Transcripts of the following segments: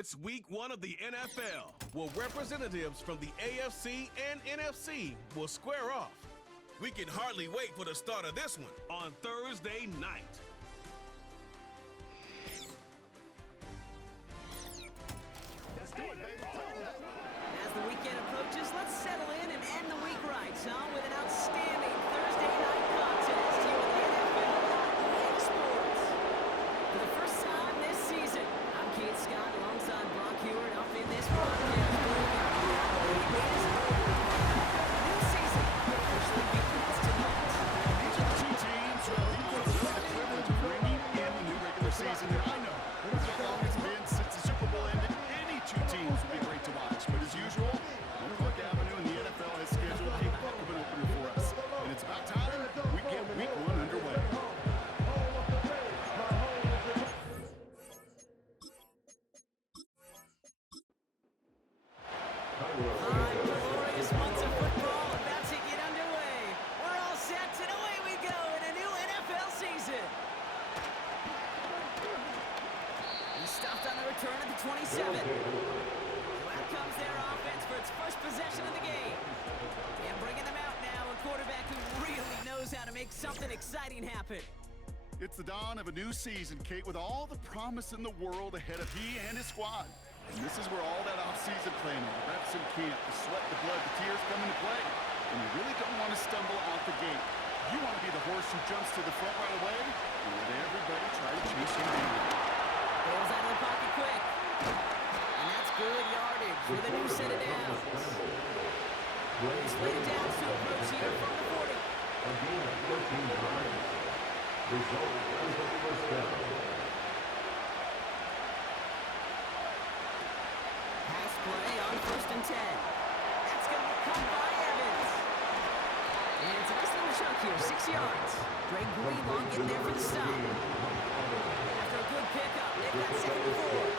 It's week 1 of the NFL, where representatives from the AFC and NFC will square off. We can hardly wait for the start of this one on Thursday night. Let's do it, baby. As the weekend approaches, let's settle in and end the week right, son, with an outstanding Thursday night contest here with the NFL on EA Sports. For the first time this season, I'm Keith Scott alongside Brock Hewitt up in this broadcast booth. New season officially begins tonight. These are the two teams who have the privilege of bringing in the new regular season. And I know how long it's been since the Super Bowl ended. Any two teams would be great to watch. But as usual, Oak Avenue and the NFL has scheduled a heck of an opener for us. And it's about time we get week 1 underway. Glorious months of football about to get underway. We're all set, and away we go in a new NFL season. He stopped on the return at the 27. So out comes their offense for its first possession of the game. And bringing them out now, a quarterback who really knows how to make something exciting happen. It's the dawn of a new season, Kate, with all the promise in the world ahead of he and his squad. And this is where all that off-season planning, the reps in camp, the sweat, the blood, the tears come into play. And you really don't want to stumble out the gate. You want to be the horse who jumps to the front right away and let everybody try to chase him down. Ball's out of the pocket quick. And that's good yardage with a new set of downs. He's laid down to approach here from the 40. Result as a first down. Pass play on 1st and 10. That's going to be caught by Evans. And it's a nice little chunk here, 6 yards. Greg Greenlaw getting there for the stop. After a good pickup, they've got 2nd and 4.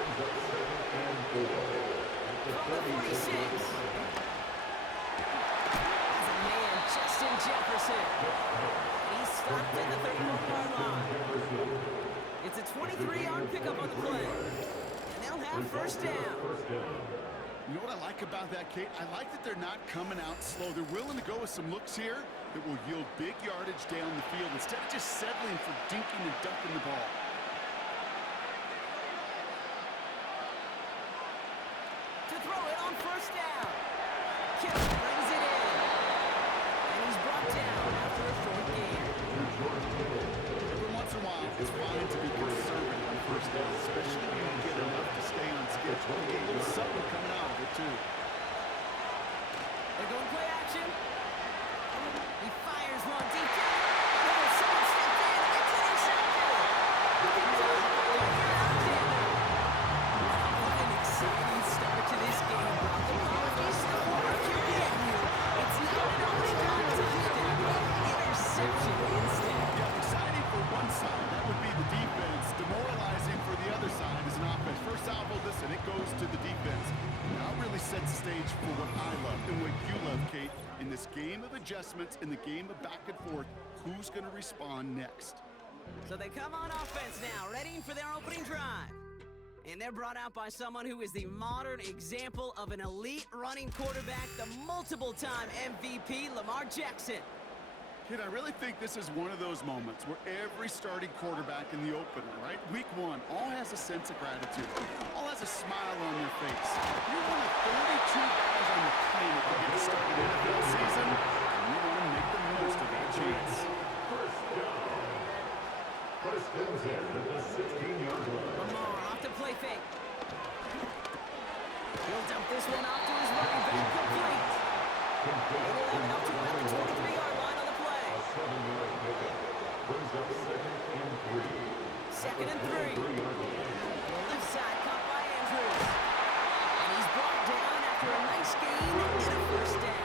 Brings up 2nd and 4. From the 46. That's a man, Justin Jefferson. He's stopped at the 31-yard line. It's a 23-yard pickup on the play. And they'll have first down. You know what I like about that, Kate? I like that they're not coming out slow. They're willing to go with some looks here that will yield big yardage down the field instead of just settling for dinking and ducking the ball. To throw it on first down. Kittle brings it in. And he's brought down after a short gain. Every once in a while, it's fine to be conservative on first down, especially when you get enough to stay on schedule. There's something coming out of it, too. They're going play action. He fires one deep down. Oh, someone stepped in. It's intercepted. Picked up by Alexander. What an exciting start to this game, Brock. Apologies to the former QB here. It's not an only run touchdown, but interception instead. Yeah, exciting for one side. That would be the defense. Demoralizing for the other side as an offense. First salvo this, and it goes to the defense. Now it really sets the stage for what I love and what you love, Kate. In this game of adjustments, in the game of back and forth, who's going to respond next? So they come on offense now, ready for their opening drive. And they're brought out by someone who is the modern example of an elite running quarterback, the multiple-time MVP, Lamar Jackson. Kid, I really think this is one of those moments where every starting quarterback in the opener, right? Week 1, all has a sense of gratitude. All has a smile on their face. You're one of 32 guys on the planet that get to start an NFL season, and you want to make the most of that chance. First down. First and 10 at the 16-yard line. Lamar off to play fake. He'll dump this one off to his running back, complete. They will have it up to about the 23-yard line on the play. 7-yard pickup. Brings up 2nd and 3. 2nd and 3. 3-yard line. The left side caught by Andrews. And he's brought down after a nice gain and a first down.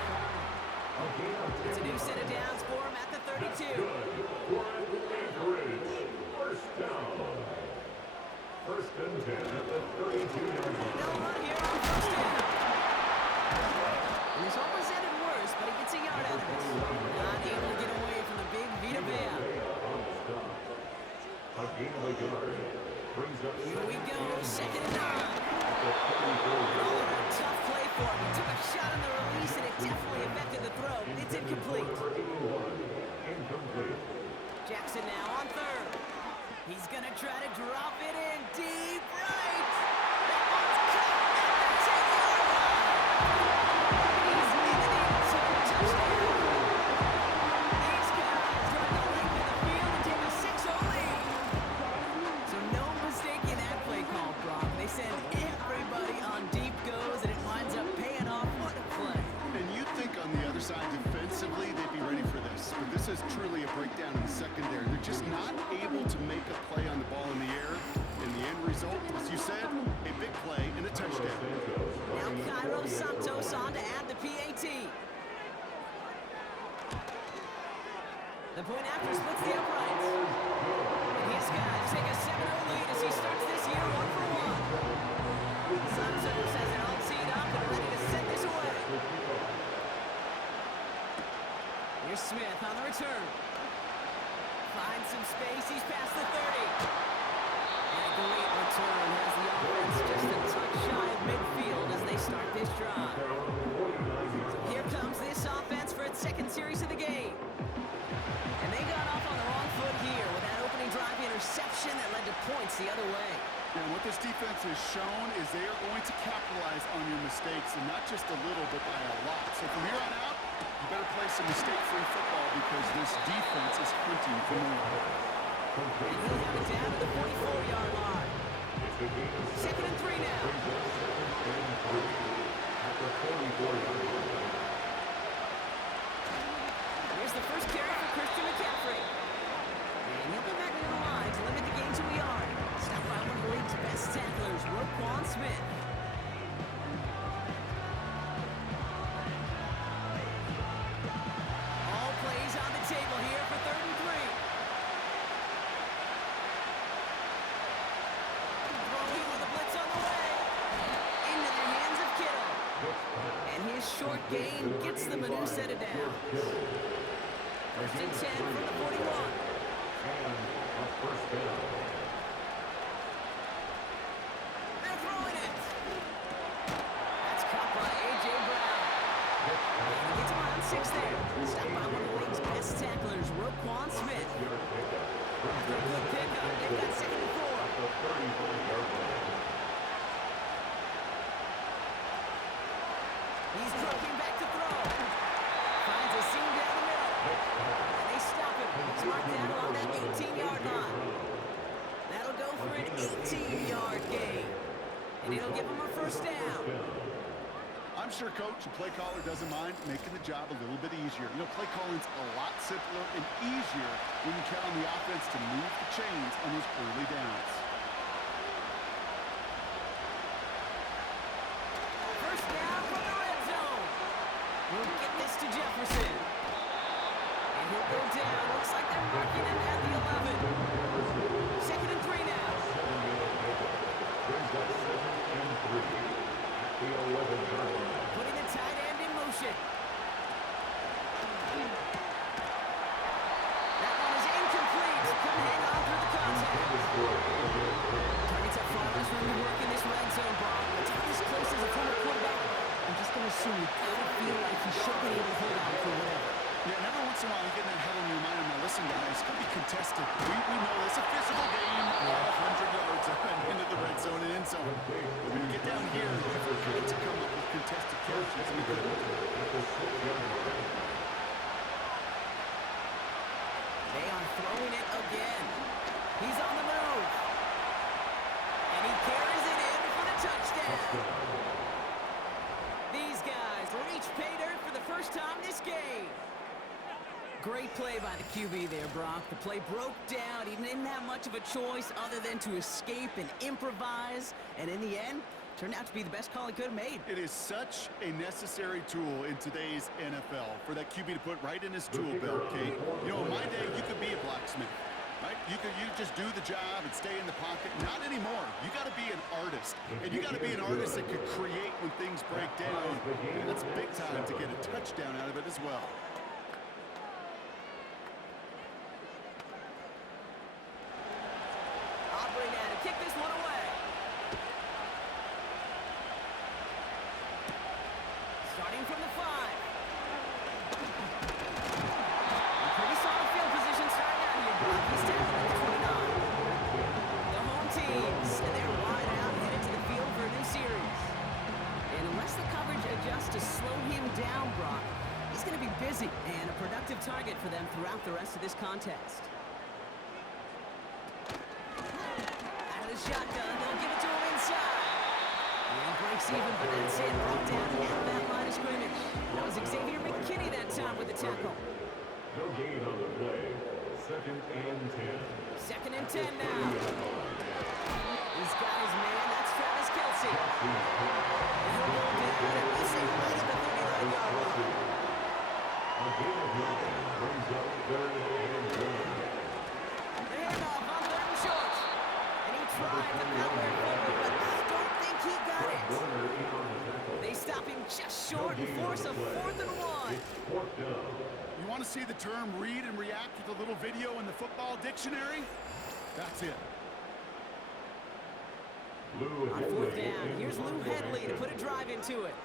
It's a new set of downs for him at the 32. Good. For Anchorage. First down. the point after splits the uprights. And his guys take a 7-0 lead as he starts this year 1 for 1. Santos has it all teed up and ready to send this away. Here's Smith on the return. Finds some space. He's past the 30. And a great return has the offense just a touch shy of midfield as they start this drive. So here comes this offense for its second series of the game. And they got off on the wrong foot here with that opening drive interception that led to points the other way. And what this defense has shown is they are going to capitalize on your mistakes, and not just a little, but by a lot. So from here on out, you better play some mistake-free football because this defense is hunting for more. And he'll have it down to the 44-yard line. 2nd and 3 now. Here's the first carry for Christian McCaffrey. And he'll go back to the line to limit the game to a yard. Stopped by one of the league's best tacklers, Roquan Smith. All plays on the table here for 3rd and 3. Throwing with a blitz on the way. Into the hands of Kittle. And his short gain gets them a new set of downs. 1st and 10 from the 41. They're throwing it. That's caught by A.J. Brown. And he gets him on 6 there. Stopped by one of the league's best tacklers, Roquan Smith. After a good pickup, they've got 2nd and 4. He's dropping back to throw. Finds a seam down the middle. And they stop him. He's marked down along that 18-yard line. That'll go for an 18-yard gain. And it'll give him a 1st down. I'm sure Coach and play caller doesn't mind making the job a little bit easier. You know, play calling's a lot simpler and easier when you count on the offense to move the chains on those early downs. 1st down from the red zone. We'll get this to Jefferson. And he'll go down. Looks like they're marking him at the 11. 2nd and 3 now. Putting the tight end in motion. That one is incomplete. Couldn't hang on through the contact. Targets up front. There's room to work in this red zone, Bob. It's not as close as a former quarterback. I'm just going to assume you gotta feel like he should be able to hold on for whatever. Yeah, and every once in a while you get in that head on your mind and now listen, guys, it's going to be contested. We know it's a physical game, 100 yards up and into the red zone and end zone. But when you get down here, you forget to come up with contested catches. And They are throwing it again. He's on the move. And he carries it in for the touchdown. These guys reach pay dirt for the first time this game. Great play by the QB there, Brock. The play broke down. He didn't have much of a choice other than to escape and improvise. And in the end, turned out to be the best call he could have made. it is such a necessary tool in today's NFL for that QB to put right in his tool belt, Kate. You know, in my day, you could be a blacksmith, right? You just do the job and stay in the pocket. Not anymore. You got to be an artist. And you got to be an artist that could create when things break down. And that's big time to get a touchdown out of it as well. Operating at it. Kick this one away. Starting from the 5. A pretty solid field position starting out here, Brock. He's down at the 29. The home teams, and they're wide out headed to the field for a new series. And unless the coverage adjusts to slow him down, Brock, he's going to be busy and a productive target for them throughout the rest of this contest. Out of the shotgun, they'll give it to him inside. And breaks even, but that's it. Brought down at that line of scrimmage. That was Xavier McKinney that time with the tackle. No gain on the play. 2nd and 10. 2nd and 10 now. He's got his man. That's Travis Kelce. And he'll go down and missing right at the 39-yard line. A gain of 9 brings up 3rd and 1. The handoff on 3rd and short. And he tried to power it forward, but I don't think he got it. Warner in on the tackle. They stop him just short and force a 4th and 1. It's 4th down. You want to see the term read and react with a little video in the football dictionary? That's it. Lou On Hedley 4th down, in here's on Lou Hedley to formation. put a drive into it.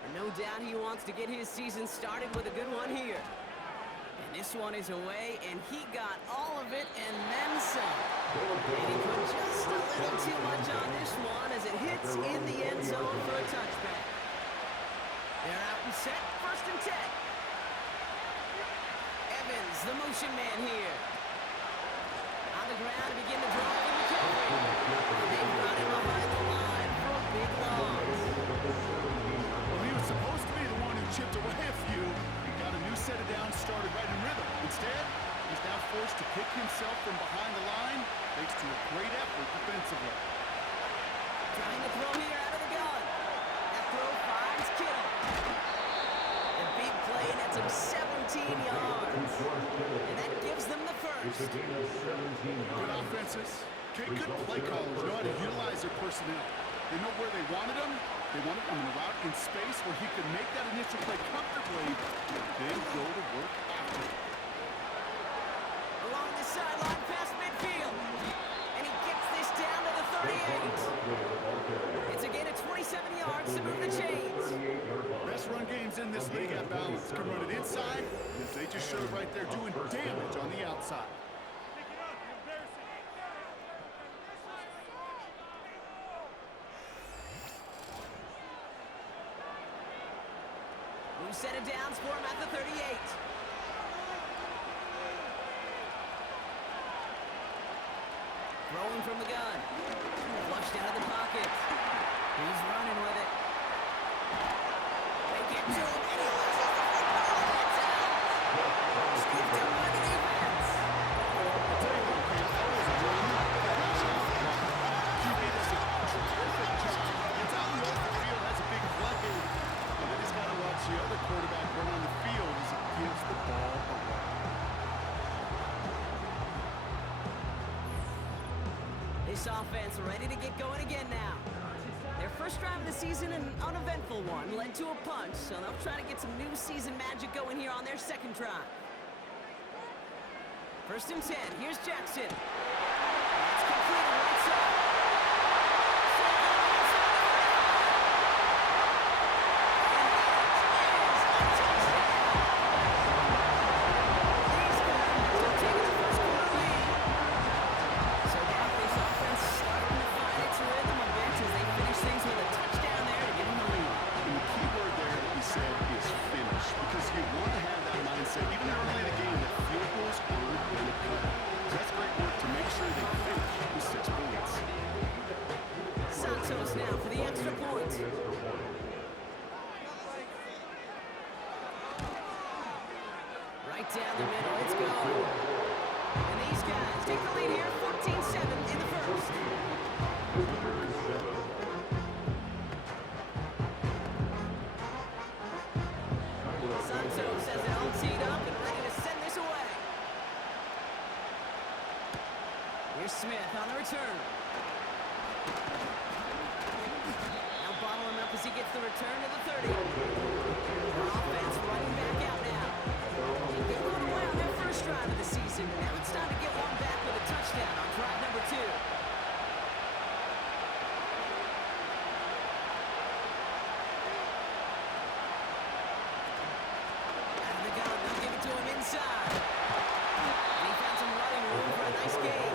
And no doubt he wants to get his season started with a good one here. And this one is away, and he got all of it and then some. And he put just a little too much on this one as it hits in the end zone for a touchback. They're out and set, 1st and 10. Evans, the motion man here. On the ground to begin the drive in recovery. They've got him behind the line for a big loss. Well, he was supposed to be the one who chipped away a few. He got a new set of downs started right in rhythm. Instead, he's now forced to pick himself from behind the line thanks to a great effort defensively. Trying to throw here out of the gun. That throw finds Kittle. The big play nets him 17 yards. And that gives them the It's a first. gain of 17 Good yards. offenses. Good play callers know how to utilize their personnel. They know where they wanted them. They wanted them in a route in space where he could make that initial play comfortably and then go to work after it. Along the sideline past midfield. And he gets this down to the 38. It's a gain of 27 yards to move the chains. Best run games in this league have balance. Can run it inside, and they just showed right there doing damage on the outside. New set of downs for him at the 38. Throwing from the gun. Flushed out of the pocket. He's running with it. They get to him, and he loses the football. That's out. Scooped up by the defense. QB does a terrific job. Gets out in the open field, has a big play, and then he's got to watch the other quarterback run on the field as he gives the ball away. This offense ready to get going again now. Their first drive of the season, an uneventful one, led to a punch, so they'll try to get some new season magic going here on their second drive. 1st and 10, here's Jackson. That's completed right side. And the key word there that we said is finish, because you want to have that mindset, even early in the game, that field goals aren't going to cut it. So that's great work to make sure they finish with 6 points. Santos now for the extra point. Right down the middle, it's go. And these guys take the lead here, 14-7 in the first. Santos has it all teed up and ready to send this away. Here's Smith on the return. Now bottle him up as he gets the return to the 30. The offense running back out now. They got away on their first drive of the season. Now it's time to get one back with a touchdown on drive number 2. Out of the gun, they'll give it to him inside. And he found some running room for a nice gain.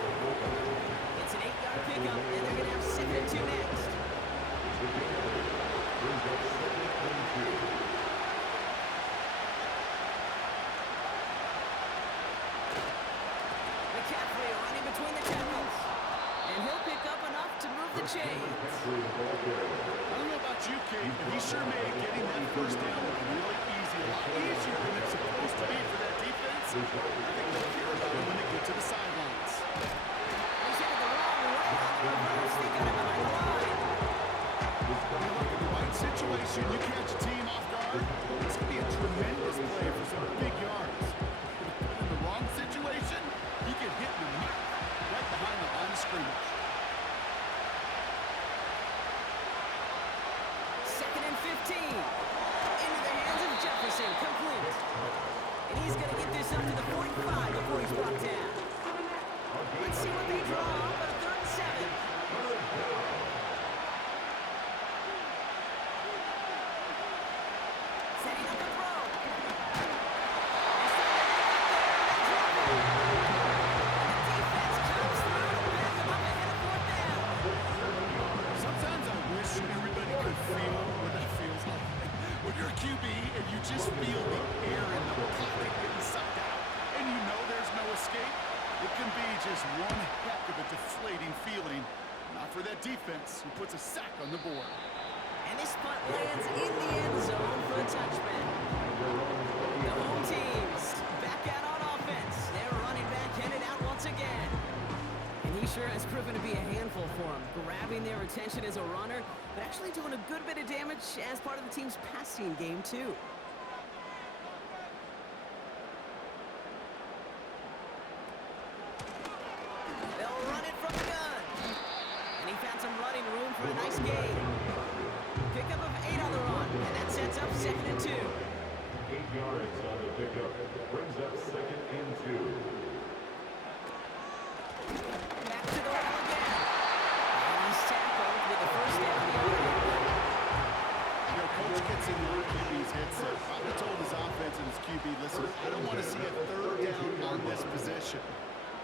It's an 8-yard pickup, and they're going to have 2nd and 2 next. McCaffrey running between the tackles. And he'll pick up enough to move the chains. I don't know about you, Kate, but he sure made getting that first down look really easy. A lot easier than it's supposed to be for that defense. I think they'll hear about it when they get to the sidelines. He's headed the wrong way on the reverse. They got him behind the line. When you look at the right situation, you catch a team off guard. It's going to be a tremendous play for some feel the air in the pocket getting sucked out, and you know there's no escape. It can be just one heck of a deflating feeling. Not for that defense, who puts a sack on the board. And this punt lands in the end zone for a touchback. The home teams back out on offense. Their running back headed out once again. And he sure has proven to be a handful for them, grabbing their attention as a runner, but actually doing a good bit of damage as part of the team's passing game, too. They'll run it from the gun. And he found some running room for a nice gain. Pickup of 8 on the run, and that sets up 2nd and 2. 8 yards on the pickup. Brings up 2nd and 2. Back to the line again. And he's tackled with the first down yardage. You know, coach gets in the QB's headset. Probably told his offense and his QB, listen, I don't want to see a 3rd down on this possession.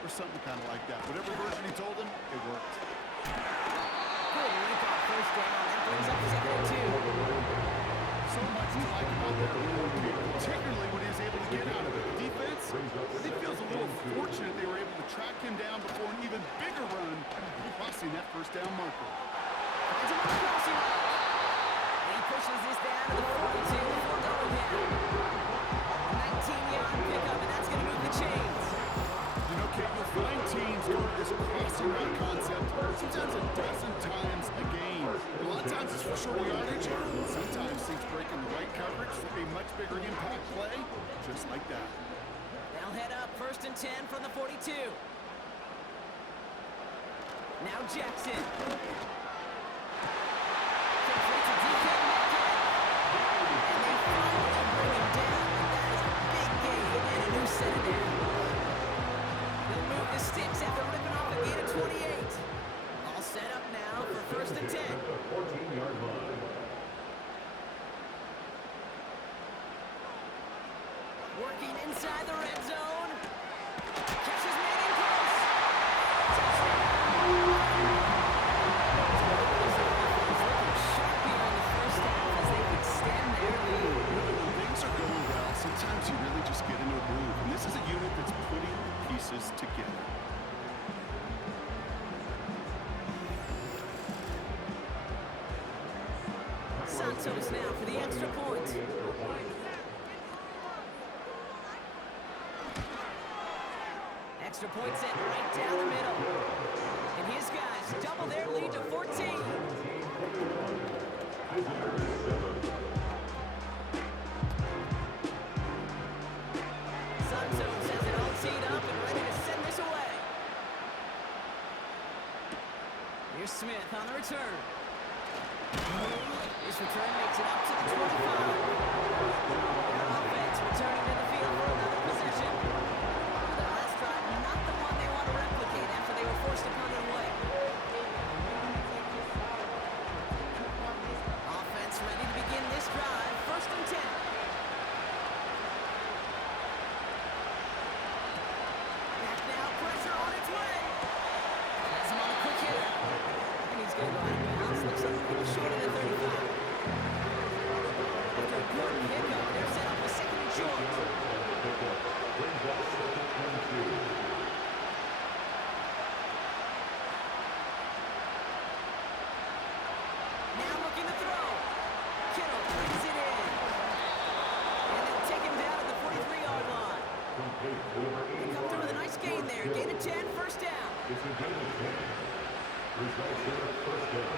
Or something kind of like that. Whatever version he told him, it worked. Good rip off first down. That brings up 2nd and 2. So much to like about that run, particularly when he was able to get out of it. The defense, I think, feels a little fortunate they were able to track him down before an even bigger run, crossing that first down marker. Finds him on the crossing route. And he pushes this down to the 42 before going down. 19-yard pickup, and that's going to move the chains. You know, Kate, you'll find teams go to this crossing route concept sometimes a dozen times a game. A lot of times it's for short yardage. Sometimes things break in the right coverage for a much bigger impact play, just like that. They'll head up 1st and 10 from the 42. Now Jackson. Complete to DK Metcalf. And they finally bring him down. That is a big gain and a new set of downs. They'll move the sticks after ripping off a gain of 28. All set up now for 1st and 10. 14-yard line. Working inside the red zone. Catch is made in close. Touchdown. Looking sharp here in the first half as they extend their lead. When things are going well, sometimes you really just get into a groove. And this is a unit that's putting the pieces together. Santos now for the extra point. Extra point set right down the middle. And his guys double their lead to 14. Santos has it all teed up and ready to send this away. Here's Smith on the return. This return makes it up to the 25. Their offense returning to the field for another possession. The last drive, not the one they want to replicate after they were forced to punt it away. Offense ready to begin this drive. 1st and 10. Back now, pressure on its way. Has him on a quick hitter. And he's going to go out of bounds. Looks like a little short of the 35. After a good pickup, they're set up a 2nd and short. Now looking to throw. Kittle brings it in. And they'll take him down at the 43-yard line. They come through with a nice gain there. Gain of 10, 1st down. It's a gain of 10. Results in a 1st down.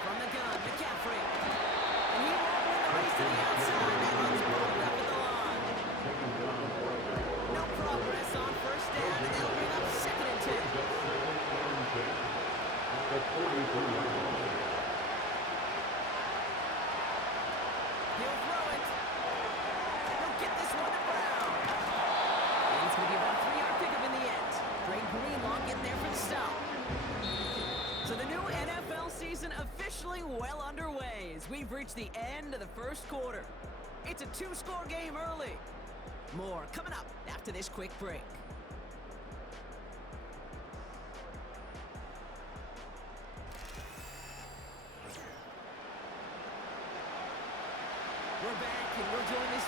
From the gun, McCaffrey. And he won't win the race to the outside. That one's balled up at the line. No progress on 1st down, and that'll bring up 2nd and 10. He'll throw it. He'll get this one to Brown. And it's going to be about a 3-yard pickup in the end. Drake Greenlaw getting there for the stop. So the new NFL season officially well underway as we've reached the end of the 1st quarter. It's a 2-score game early. More coming up after this quick break.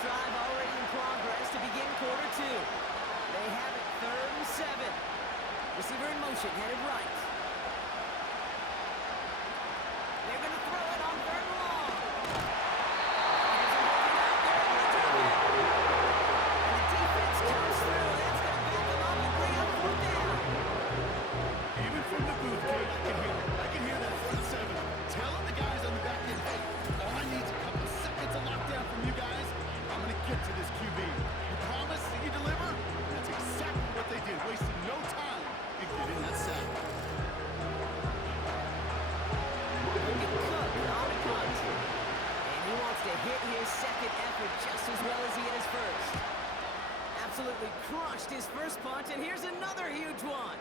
drive already in progress to begin quarter two. They have it 3rd and 7. Receiver in motion, headed right. They're going to throw it on 3rd and long. And the defense comes through. That's going to back them up and bring up 4th down. Even from the booth, Kate, I can hear that front 7 telling the guys on the back end, hey, all I need is a couple of seconds of lockdown from you guys. I'm going to get to this QB. You promise that you deliver? That's exactly what they did, wasting no time in getting that sack. Look at Cook on the punt. And he wants to hit his second effort just as well as he hit his first. Absolutely crushed his first punt, and here's another huge one.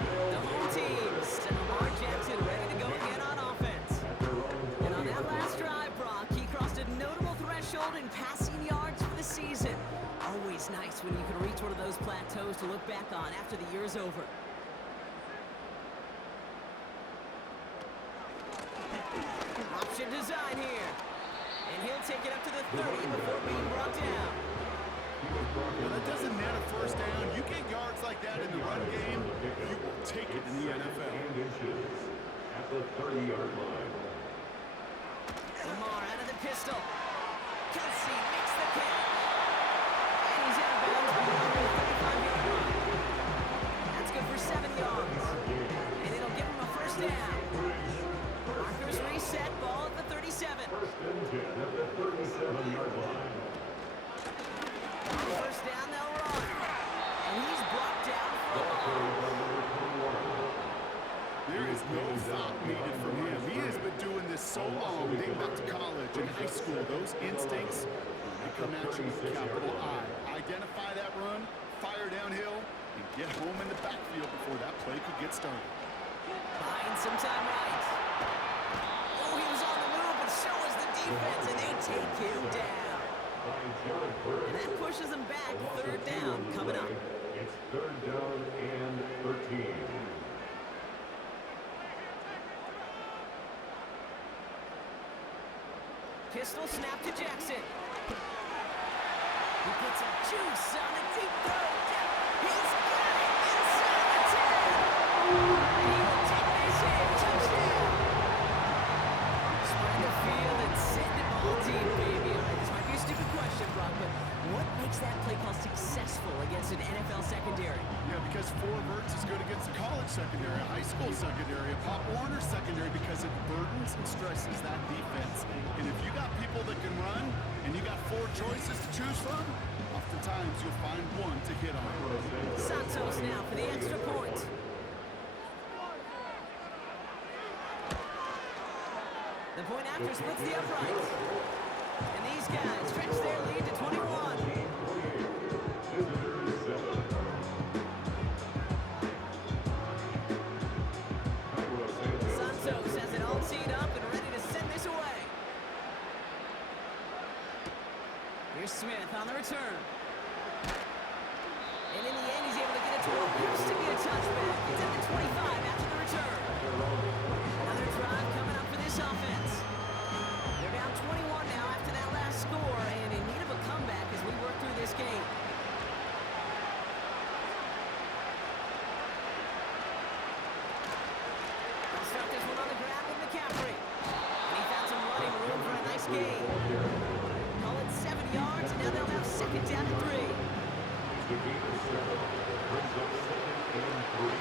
The home team sent Lamar Jackson ready to go again on offense. And on that last drive, Brock, he crossed a notable threshold in passing yards for the season. Always nice when you can reach one of those plateaus to look back on after the year is over. Option design here. And he'll take it up to the 30 before being brought down. Well, that doesn't net a first down. You get yards like that in the run game, you will take it in the NFL. At the 30-yard line. Lamar out of the pistol. Kelsey makes the catch. And he's out of bounds beyond the 35-yard line. That's good for 7 yards. And it'll give him a first down. Markers reset, ball at the 37. First and 10 at the 37-yard line. First down, they'll run. And he's brought down for a loss. There is no thought needed from him. He has been doing this so long, dating back to college and high school. Those instincts, they come at you with a capital I. Identify that run, fire downhill, and get home in the backfield before that play could get started. Buying some time right. Oh, he was on the move, but so was the defense, and they take him down. And that pushes them back. 3rd down coming up. It's 3rd down and 13. Pistol snap to Jackson. He puts some juice on a deep throw. He's got it inside the 10. He will take this in. Touchdown. Spread the field and send it all deep, baby. All right, this might be a stupid question, Brock, but what makes that play call successful against an NFL secondary? Yeah, because 4 verts is good against a college secondary, a high school secondary, a Pop Warner secondary, because it burdens and stresses that defense. And if you got people that can run, and you got 4 choices to choose from, oftentimes you'll find one to hit on. Santos now for the extra point. The point after splits the upright. And these guys stretch their lead to 21. Santos has it all teed up and ready to send this away. Here's Smith on the return. And in the end, he's able to get it to what used to be a touchback. It's at the 25 after the return. Another drive coming up for this offense. They're down 21 now after that last score, and in need of a comeback as we work through this game. They'll start this one on the ground with McCaffrey. And he found some running room for a nice gain. Call it 7 yards, and now they'll have 2nd down and 3. The game is 7. Brings up 2nd and 3.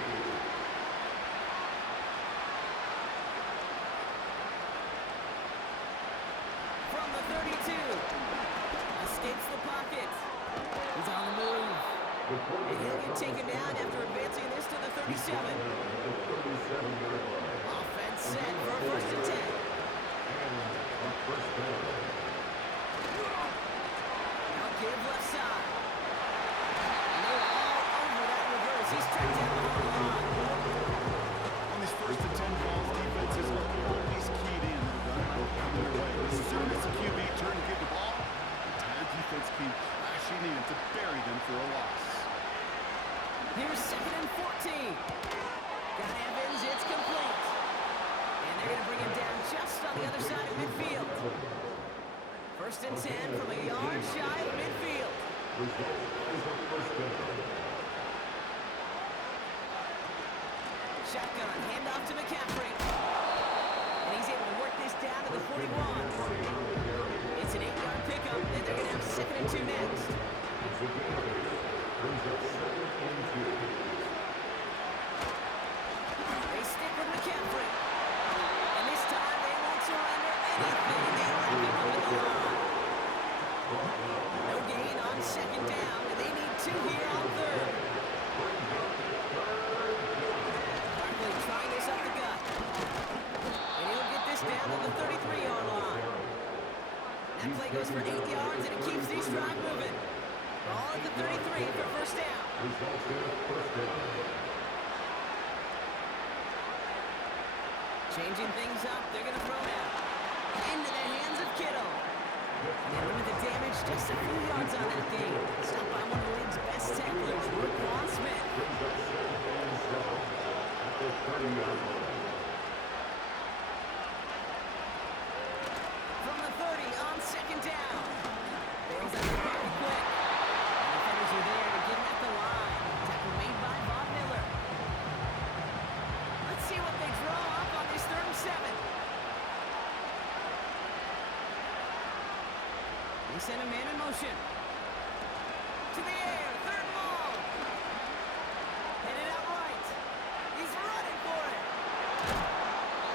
From the 32. Escapes the pocket. He's on the move. And he'll get taken down after advancing this to the 37. Offense set for a 1st and 10. And a first down. Now give left side. And they're all over that reverse. He's tracked down behind the line. On these 1st and 10 calls, defenses are always keyed in to the run coming their way. As soon as the QB turns to get the ball, the entire defense came crashing in to bury them for a loss. Here's 2nd and 14. Got Evans, it's complete. And they're going to bring him down just on the other side of midfield. First and 10 from a yard shy of midfield. Shotgun, handoff to McCaffrey. And he's able to work this down to the 41. It's an 8-yard pickup, and they're going to have 2nd and 2 next. They stick with McCaffrey. And this time they won't surrender anything. They wrap him up at the line. No gain on 2nd down, and they need 2 here on 3rd. Barkley trying this up the gut. And he'll get this down to the 33-yard line. That play goes for 8 yards, and it keeps these drive moving. Ball at the 33 for first down. Changing things up, they're going to throw it out. Into the hands of Kittle. And they limit the damage just a few yards on that game. Stopped by one of the league's best tacklers, Roquan Smith. From the 30 on 2nd down. Bails out the pocket quick. And defenders are there to get him at the line. Tackle made by Bob Miller. Let's see what they draw up on this 3rd and 7. They send a man in motion. To the air, 3rd and long. Headed out right. He's running for it.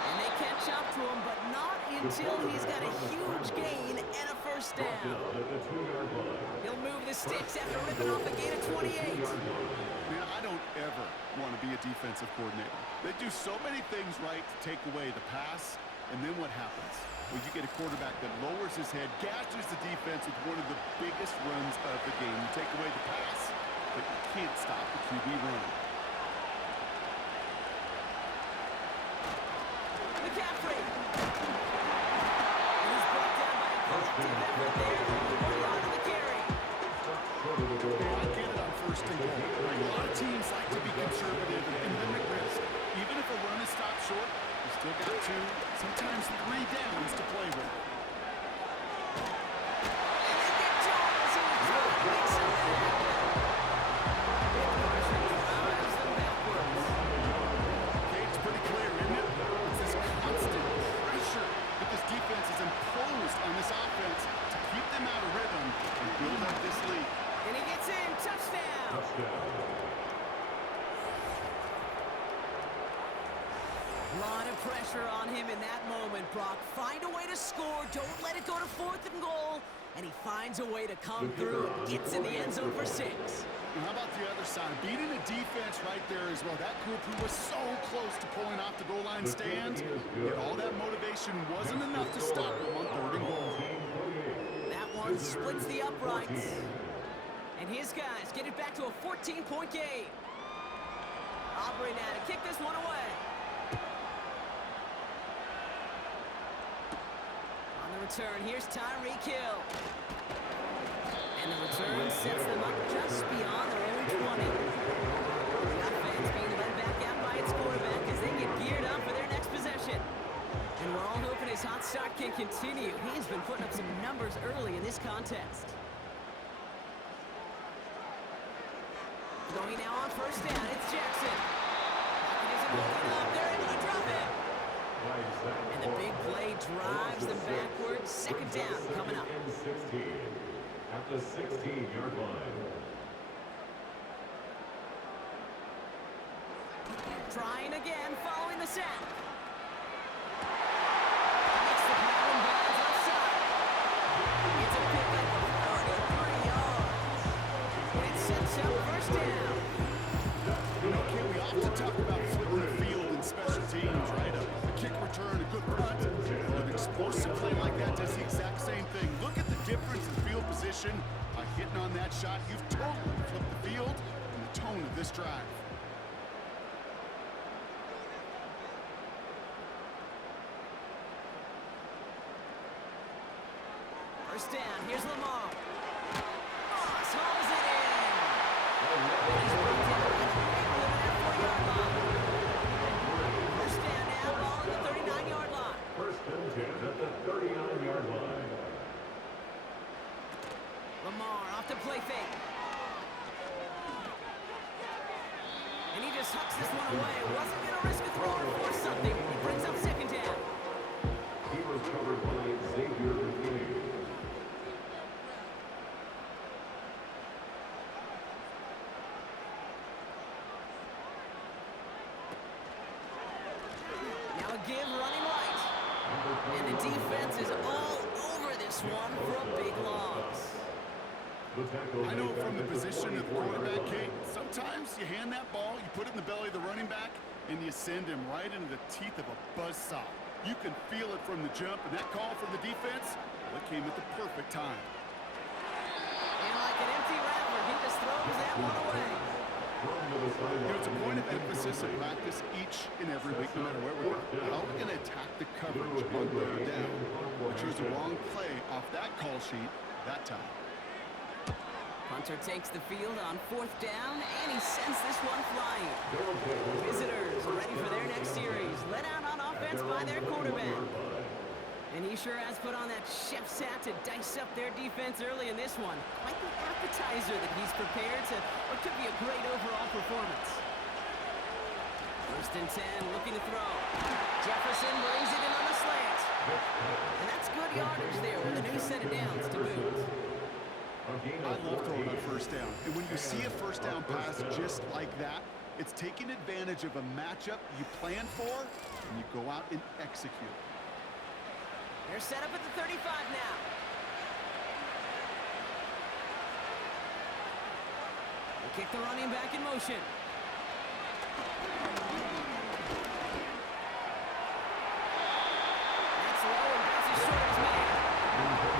And they catch up to him, but not until he's got a huge gain and a first down. He'll move the sticks after ripping off a gain of 28. Man, I don't ever want to be a defensive coordinator. They do so many things right to take away the pass, and then what happens? Well, you get a quarterback that lowers his head, gashes the defense with one of the biggest runs of the game. You take away the pass, but you can't stop the QB run. McCaffrey. And he's brought down by a collective effort there. 1 yard on the carry. I get it on 1st and goal. A lot of teams like to be conservative and limit risk. Even if a run is stopped short, you still got 2, sometimes 3 downs to play with. And they get Jones, who is trying to make something happen. Marshall drives them backwards. Okay, it's pretty clear, isn't it? It's this constant pressure that this defense has imposed on this offense to keep them out of rhythm and build up this lead. And he gets in. Touchdown. A lot of pressure on him in that moment, Brock. Find a way to score. Don't let it go to 4th and goal. And he finds a way to come through and gets in the end zone for 6. And how about the other side? Beating the defense right there as well. That group who was so close to pulling off the goal line stand, yet all that motivation wasn't enough to stop them on 3rd and goal. That one splits the uprights. And his guys get it back to a 14-point game. Aubrey now to kick this one away. On the return, here's Tyreek Hill. And the return sets them up just beyond their own 20. The offense being led back out by its quarterback as they get geared up for their next possession. And we're all hoping his hot start can continue. He's been putting up some numbers early in this contest. Going now on 1st down, it's Jackson. Pocket isn't holding up, they're able to drop him. And the big play drives them backwards. 2nd down coming up. At the 16-yard line. Trying again, following the sack. Makes the pattern bounds outside. It's a pickup of 33 yards. And it sets up 1st down. Okay, we often talk about flipping the field in special teams, right? A kick return, a good punt. Well, an explosive play like that does the exact same thing. Look at the difference in field position. By hitting on that shot, you've totally flipped the field and the tone of this drive. First down, here's Lamar. Moss hauls it in. He's brought down at the 4-yard line. First down now, ball at the 39-yard tucks this one away. Wasn't going to risk a throw or force something. He brings up second down. He was covered by Xavier McKinney. Now a give running right. And the defense is all over this one for a big loss. I know from the position of the quarterback, Kate, sometimes you hand that ball, you put it in the belly of the running back, and you send him right into the teeth of a buzzsaw. You can feel it from the jump, and that call from the defense, well, it came at the perfect time. And like an empty wrapper, he just throws that one away. It's a point of emphasis in practice each and every week, no matter where we're going. How are we going to attack the coverage on third down? We chose the wrong play off that call sheet that time. Hunter takes the field on fourth down, and he sends this one flying. Visitors ready for their next series, led out on offense by their quarterback. And he sure has put on that chef's hat to dice up their defense early in this one. Quite the appetizer that he's prepared to what could be a great overall performance. First and 10, looking to throw. Jefferson brings it in on the slant. And that's good yardage there with a new set of downs to boot. I love throwing on first down. And when you see a first down pass just like that, it's taking advantage of a matchup you plan for, and you go out and execute. They're set up at the 35 now. They kick the running back in motion. That's low and bounces short of his man.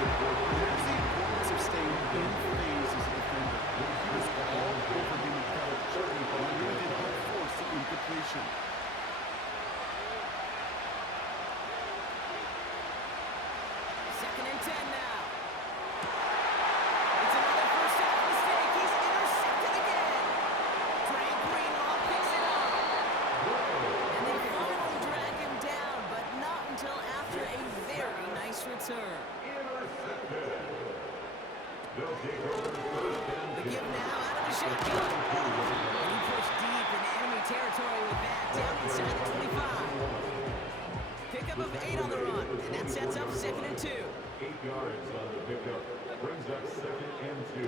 There's the importance of staying in phase as a defender. He was all over him in coverage. And he really did not force the incompletion. Second and 10 now. It's another first half mistake. He's intercepted again. Trey Greenlaw picks it up. And they finally drag him down, but not until after a very nice return. The give now out of the shotgun. And he pushed deep into enemy territory with that, down inside the 25. Pickup of 8 on the run, and that sets up second and 2. 8 yards on the pickup. Brings up second and 2.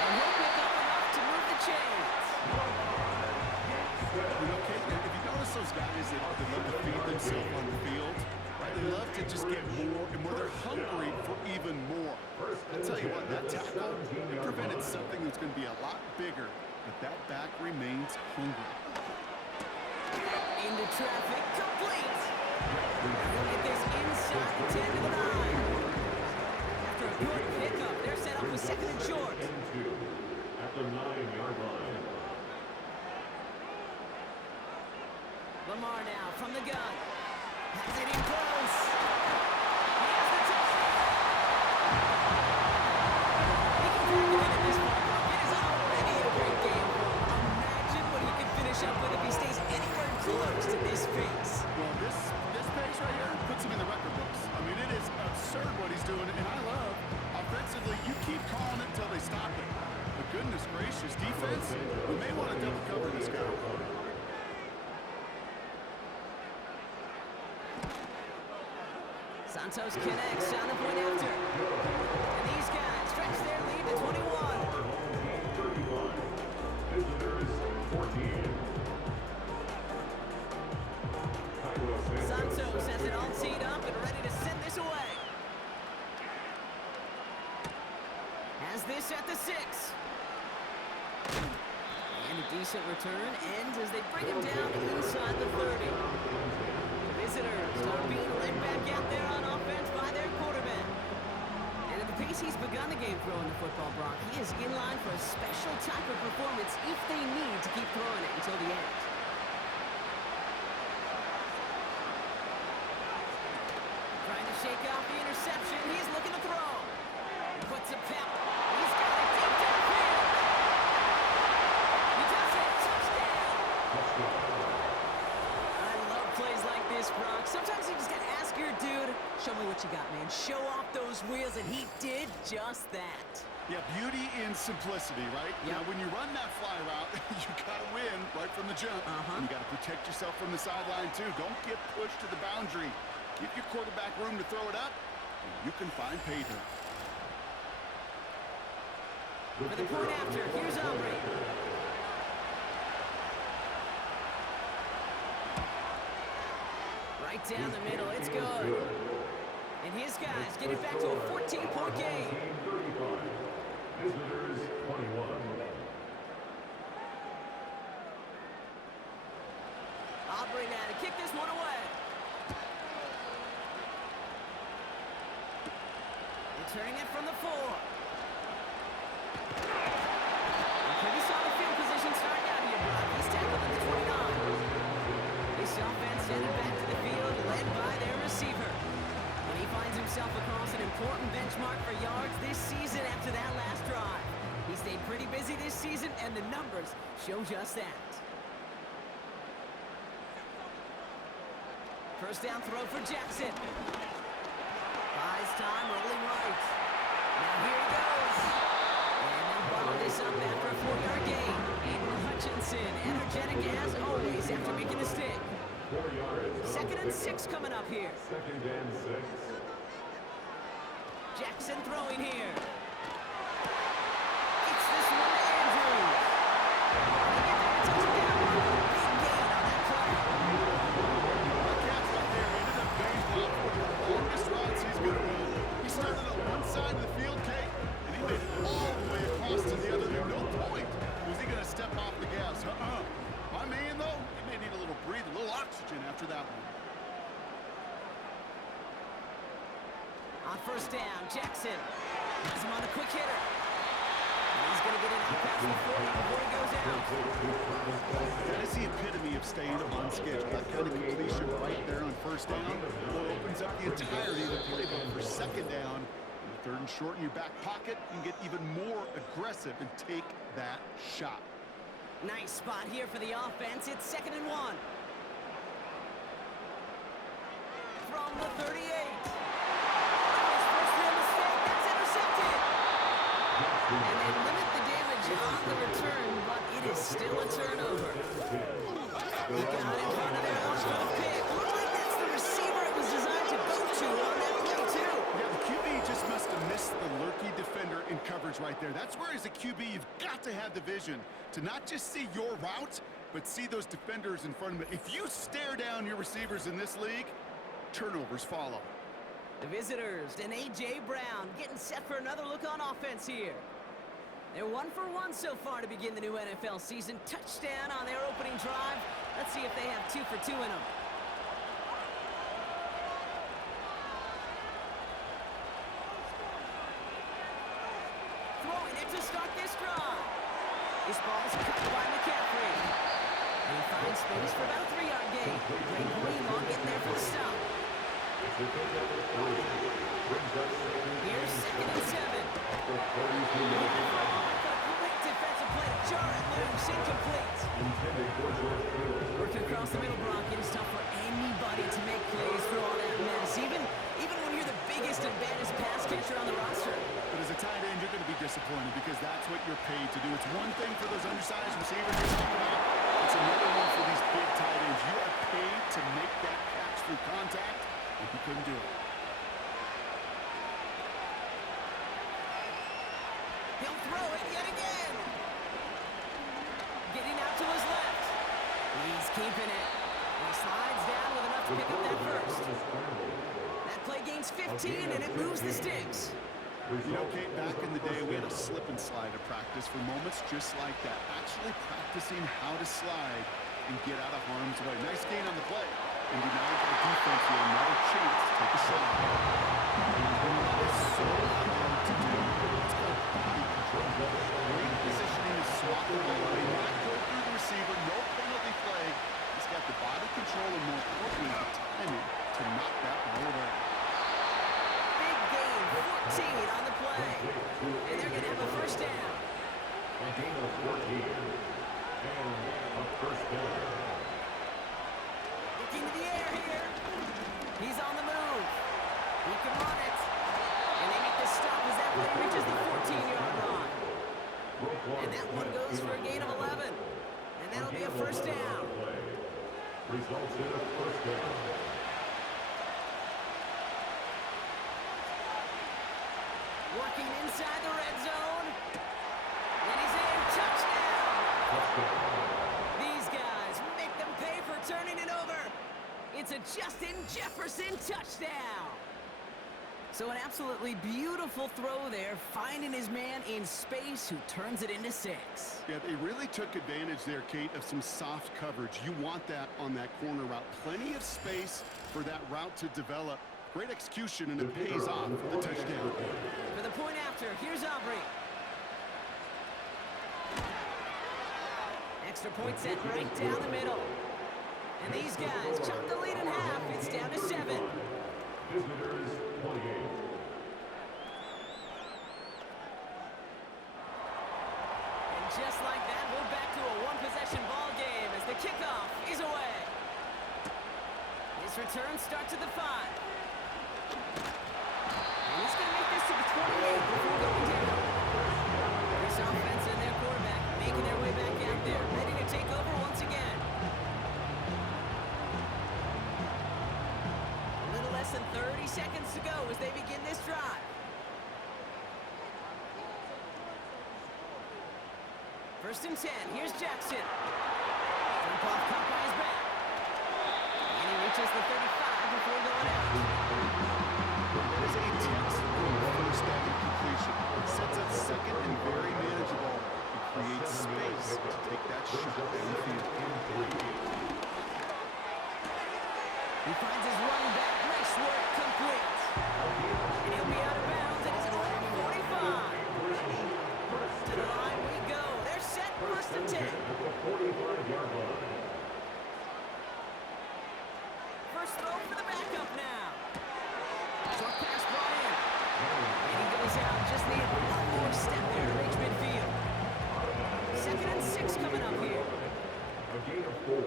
And he'll pick up enough to move the chains. You know, Kate, if you notice those guys that love to feed themselves on the field, right? They love to just get more, and more they're hungry for even more. I'll tell you what, that tackle, it prevented something that's going to be a lot bigger, but that back remains hungry. Into traffic, complete. They'll get this inside the 10 to the 9. After a good pickup, they're set up with second and short. At the 9-yard line. Lamar now from the gun. Has it in close. He has the touchdown. He can pack it in at this point. It is already a great game. Imagine what he could finish up with if he stays anywhere close to this pace. Well, this pace right here puts him in the record books. I mean, it is absurd what he's doing, and I love, offensively, you keep calling it until they stop it. But goodness gracious, defense, we may want to double cover this guy. Santos connects on the point after. And these guys stretch their lead to 21. 31. Visitors 14. Santos has it all teed up and ready to send this away. Has this at the 6. And a decent return ends as they bring him down inside the 30. Visitors are being led back out there on offense by their quarterback. And at the pace he's begun the game throwing the football, Brock, he is in line for a special type of performance if they need to keep throwing it until the end. Trying to shake off the interception. He's looking to throw. He puts a pep. He's got it deep downfield. He does it. Touchdown. I love plays like this this, Brock. Sometimes you just gotta ask your dude, show me what you got, man. Show off those wheels, and he did just that. Yeah, beauty in simplicity, right? Yep. Now, when you run that fly route, you gotta win right from the jump. And you gotta protect yourself from the sideline, too. Don't get pushed to the boundary. Give your quarterback room to throw it up, and you can find pay dirt. For the point after, here's Aubrey. Right down the middle, it's good. And his guys get it back to a 14-point game. 35. Visitors 21. Aubrey now to kick this one away. Returning it from the 4. Pretty solid field position starting out here, Brock. He's tackled at the 29. This offense headed back to the field, led by their receiver. But he finds himself across an important benchmark for yards this season after that last drive. He stayed pretty busy this season, and the numbers show just that. First down throw for Jackson. Buys time, rolling right. Now here he goes. And they'll bottle this up after a 4-yard gain. Aiden Hutchinson, energetic as always after making the stick. 4 yards. 2nd and 6 coming up here. 2nd and 6. Jackson throwing here. It's this one to Andrews. They get there, touchdown. Big gain on that play. Catch right there. He ended up banging off one of the longest routes he's going to run. He started on one side of the field, Kate, and he made it all the way across to the other. At no point was he going to step off the gas. My man, though, he may need a little breathe, a little oxygen after that one. On first down, Jackson has him on the quick hitter. And he's going to get it out past the 40 before he goes out. That is the epitome of staying on schedule. That kind of completion right there on first down opens up the entirety of the playbook for second down. And 3rd and short in your back pocket, you can get even more aggressive and take that shot. Nice spot here for the offense. It's 2nd and 1. From the 38. And they limit the damage on the return, but it is still a turnover. He got in front of their off-field pick. Looked like that's the receiver it was designed to go to on that play, too. Yeah, the QB just must have missed the lurky defender in coverage right there. That's where, as a QB, you've got to have the vision to not just see your route, but see those defenders in front of you. If you stare down your receivers in this league, turnovers follow. The visitors and A.J. Brown getting set for another look on offense here. They're 1 for 1 so far to begin the new NFL season. Touchdown on their opening drive. Let's see if they have 2 for 2 in them. Throwing it to start this drive. This ball's cut by McCaffrey. And he finds space for about a 3-yard gain. Great Greenlaw getting there for the stop. Here's 2nd and 7. Great defensive play to jar it loose, incomplete. Working across the middle, Brock, it is tough for anybody to make plays through all that mess, even when you're the biggest and baddest pass catcher on the roster. But as a tight end, you're going to be disappointed because that's what you're paid to do. It's one thing for those undersized receivers you're talking about. It's another one for these big tight ends. You are paid to make that catch through contact, and you couldn't do it. He'll throw it yet again. Getting out to his left. He's keeping it. And he slides down with enough to pick up that first. That play gains 15, and it moves the sticks. You know, Kate, back in the day, we had a slip and slide to practice for moments just like that. Actually practicing how to slide and get out of harm's way. Nice gain on the play. And you now have the defense here another chance to take a shot. That is so hard to do. It's called body control. Great positioning to swat the ball away, not go through the receiver, no penalty flag. He's got the body control and, more importantly, the timing to knock that ball away. Big gain, 14 on the play. And they're going to have a first down. A gain of 14. And a first down. looking to the air here. He's on the move. He can run it. And they make the stop as that play reaches the 14-yard line. And that one goes for a gain of 11. And that'll be a first down. Results in a first down. Working inside the red zone. And he's in. Touchdown. These guys make them pay for turning it over. It's a Justin Jefferson touchdown. So an absolutely beautiful throw there, finding his man in space who turns it into 6. Yeah, they really took advantage there, Kate, of some soft coverage. You want that on that corner route. Plenty of space for that route to develop. Great execution, and it pays off for the touchdown. For the point after, here's Aubrey. Extra point set right down the middle. And these guys chop the lead in half. It's down to 7. Visitors 28. And just like that, we're back to a one-possession ball game as the kickoff is away. His return starts at the 5. And he's going to make this to the 28 before going down. This offense and their quarterback making their way back out there, ready to take over once again. A little less than 30 seconds to go as they begin this drive. First and 10, here's Jackson. Dump off caught by his back. And he reaches the 35 before going out. That is a textbook first down completion. It sets up second and very manageable. It creates space to take that shot downfield. He finds his running back. Nice work, complete. And he'll be out of bounds at his own 45. To the line we go. They're set first and 10. First throw for the backup now. Short pass brought in. And he goes out. Just needed one more step there to reach midfield. 2nd and 6 coming up here. A gain of 4.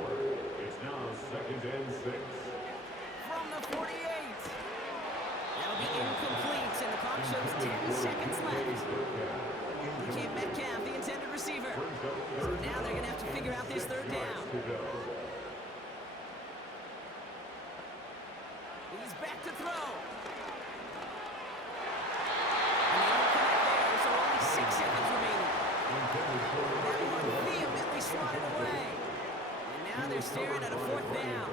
It's now 2nd and 6. From the 48. That'll be incomplete, and the clock shows 10 seconds left. DK Metcalf, the intended receiver. So now they're going to have to figure out this 3rd down. He's back to throw. And they don't connect there, so only 6 seconds remaining. That one vehemently swatted away. And now they're staring at a 4th down.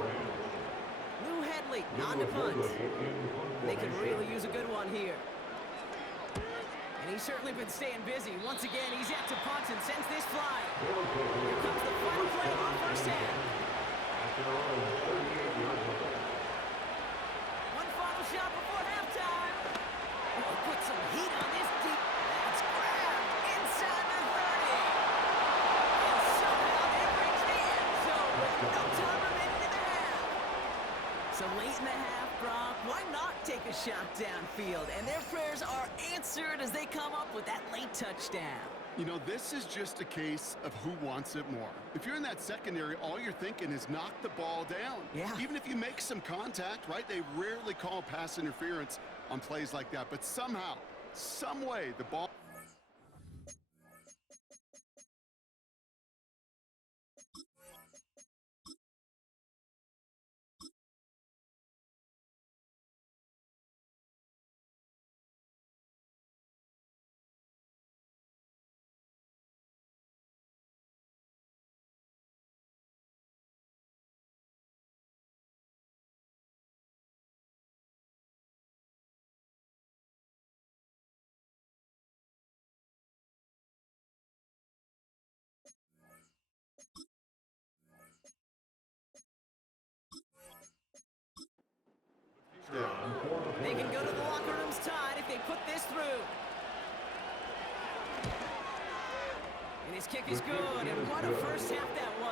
Lou Headley on to punt. They could really use a good one here. And he's certainly been staying busy. Once again, he's at to punt and sends this flying. Here comes the final play on first down. One final shot before halftime. Oh, put some heat on this deep. That's grabbed inside the 30. And somehow they reach the end zone with no time remaining in the half. So late in the half, Brock, why not take a shot downfield? And their prayers are answered as they come up with that late touchdown. You know, this is just a case of who wants it more. If you're in that secondary, all you're thinking is knock the ball down. Yeah. Even if you make some contact, right? They rarely call pass interference on plays like that. But somehow, some way, the ball... They can go to the locker rooms tied if they put this through. And his kick is good, and what a first half that was.